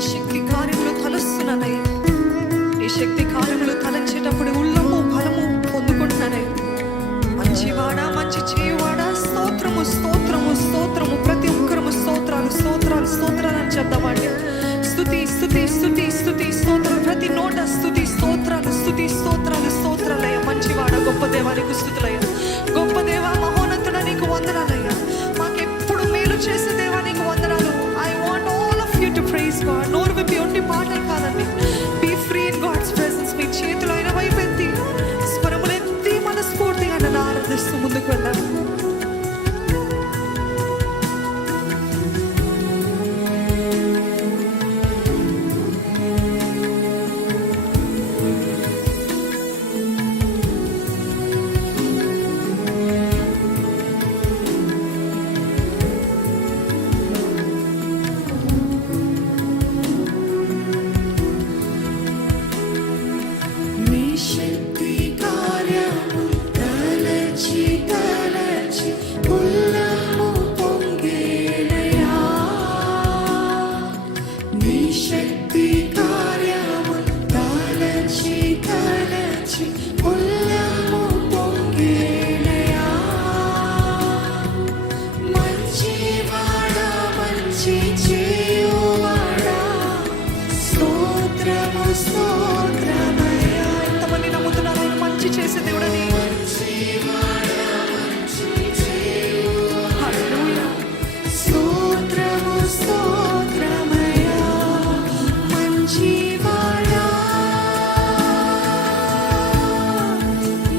శక్తి కార్యములు తలస్తున్నానయ్యా. నీ శక్తి కార్యములు తలంచేటప్పుడు ఉల్లము బలము పొందుకుంటున్నానయ్యా. మంచివాడా, మంచి చేయువాడా, స్తోత్రము స్తోత్రము స్తోత్రము. ప్రతి ఒక్కరము స్తోత్రాలు స్తోత్రాలు స్తోత్రాలు అని చెప్దామండి. స్తుతి స్తుతి స్తుతి స్తుతి స్తోత్రం. ప్రతి నోట స్తుతి స్తోత్రాలు స్తుతి స్తోత్రాలు స్తోత్రాలయ్యా. మంచివాడ, గొప్ప దేవానికి స్తుతులయ్యా. గొప్ప దేవా, మహోన్నతుడా నీకు వందనాలయ్యా. మాకెప్పుడు మేలు చేసే దేవా నీకు వందనాలు. I want all of you to praise God. నోరు విప్పి ఒంటి మాటలు కాదండి. Be free in God's presence. మీ చేతిలో అయిన వైపెత్తి స్వరములెత్తి మనస్ఫూర్తిగా నన్ను ఆరాధిస్తూ ముందుకు వెళ్దాం. ఎంతమంది నమ్ముతున్నారు ఆయన మంచి చేసే దేవుడని? హల్లెలూయా. స్తోత్రము స్తోత్రమయ్యా. మంచివాడా,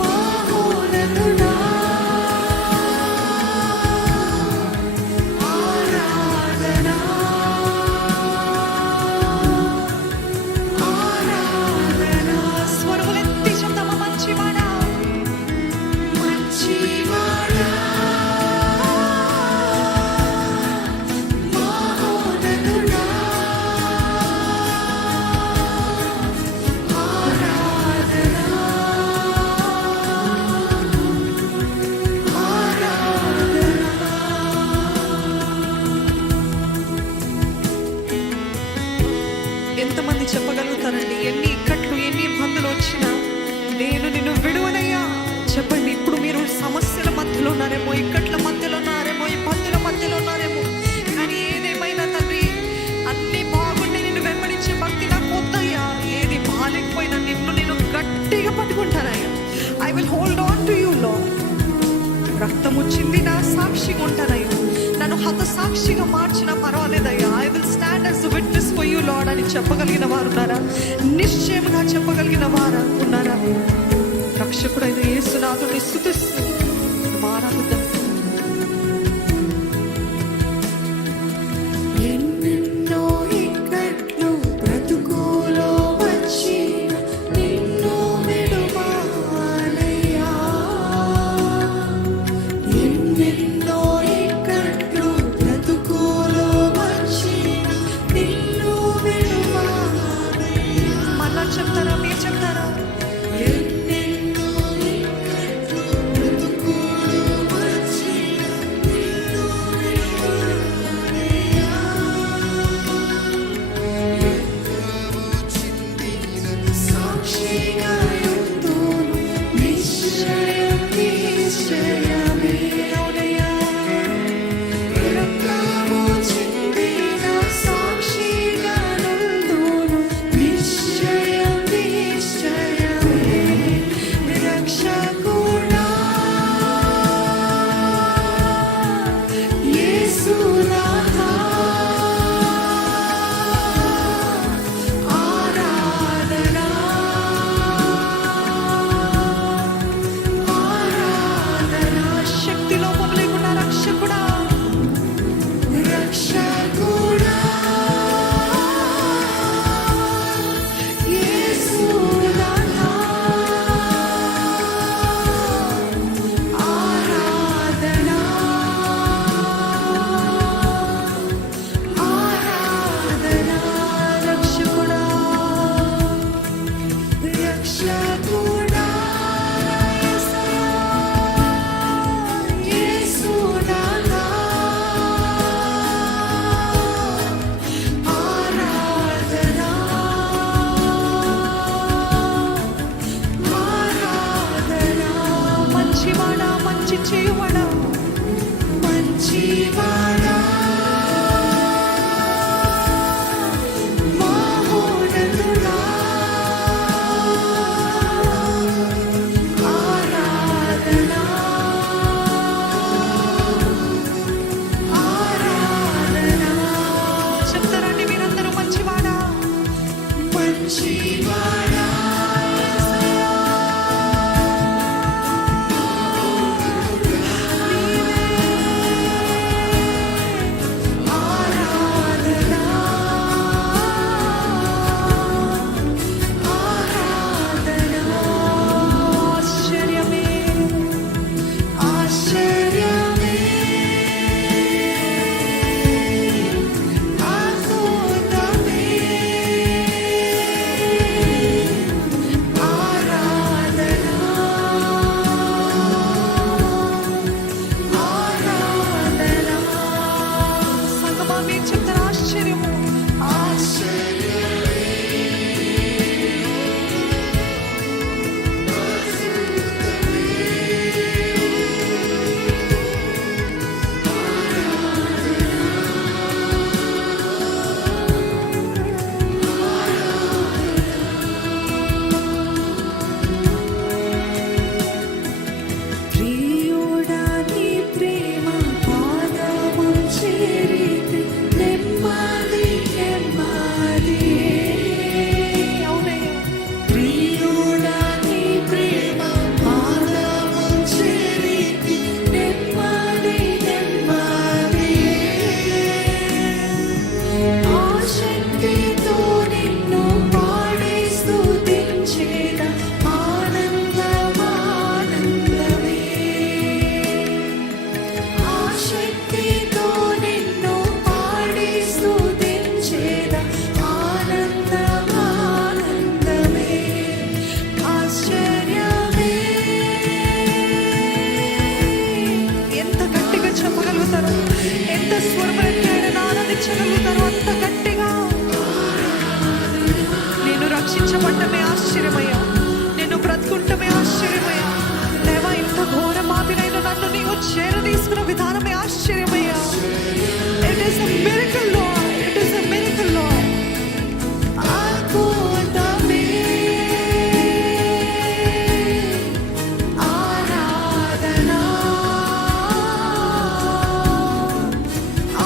మహోన్నతుడా, ఆరాధనా ఎంతమంది చెప్పగలుగుతారండి? ఎన్ని ఇక్కట్లు ఎన్ని ఇబ్బందులు వచ్చినా నేను నిన్ను విడువనయ్యా చెప్పండి. ఇప్పుడు మీరు సమస్యల మధ్యలో ఉన్నారేమో, ఇక్కట్ల మధ్యలో ఉన్నారేమో, ఇబ్బందుల మధ్యలో ఉన్నారేమో. కానీ ఏదేమైనా తండ్రి, అన్ని బాగుండి నిన్ను వెంబడించే భక్తి నాకు వద్దయ్యా. ఏది బాగాలేకపోయినా నిన్ను నేను గట్టిగా పట్టుకుంటానయ్యా. I will hold on to you Lord. రక్తం వచ్చింది నా సాక్షిగా ఉంటానయ్యా. నన్ను హతసాక్షిగా మార్చినా పర్వాలేదయ్యా. I will stand as a witness for you Lord అని చెప్పగలిగిన వారు ఉన్నారా? నిశ్చయముగా చెప్పగలిగిన వారు ఉన్నారా? రక్షకుడైన యేసునాథుని స్తుతిస్తూ ఆరాధిద్దాం. ఎన్నెన్నో ఇక్కట్లు బ్రతుకులో వచ్చి నిన్ను విడువనయ్యా. ఎన్నెన్నో ఇక్కట్లు బ్రతుకులో వచ్చి నిన్ను విడువనయ్యా. మళ్ళా చెప్తారా? మీరు చెప్తారా? ఎన్నెన్నో ఇక్కట్లు బ్రతుకులో వచ్చి మంచివాడా, మంచివాడా, మహోన్నతుడా, ఆరాధన, ఆరాధన. చెప్తారండి మీరందరూ, మంచివాడా, మంచివాడా, రక్షించబడ్డమే ఆశ్చర్యమయ్యా, నేను బ్రతుకుంటమే ఆశ్చర్యమయ్యా. దేవా, ఇంత ఘోర పాపినైన నన్ను నీవు చేరదీసుకున్న విధానమే ఆశ్చర్యమయ్యా. It is a miracle Lord, it is a miracle Lord. అద్భుతమే, ఆరాధన,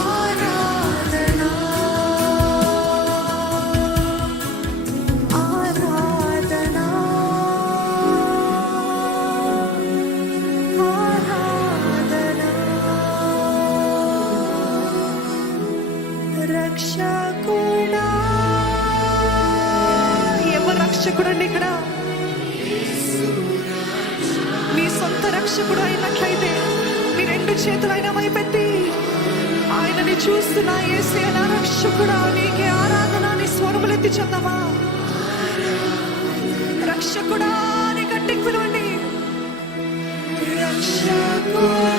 ఆరాధన, ఆరాధన, ఆరాధన. రక్షకుడా, ఎవరు రక్షకుడండి ఇక్కడ? మీ సొంత రక్షకుడు అయినట్లయితే మీ రెండు చేతులైన వైపెత్తి ఆయనని చూస్తున్నా, యేసయ్య నా రక్షకుడా, నీకే ఆరాధన అని స్వరములెత్తి చెందమా? రక్షకుడా అని గట్టిగా పిలవండి. రక్షకుడా,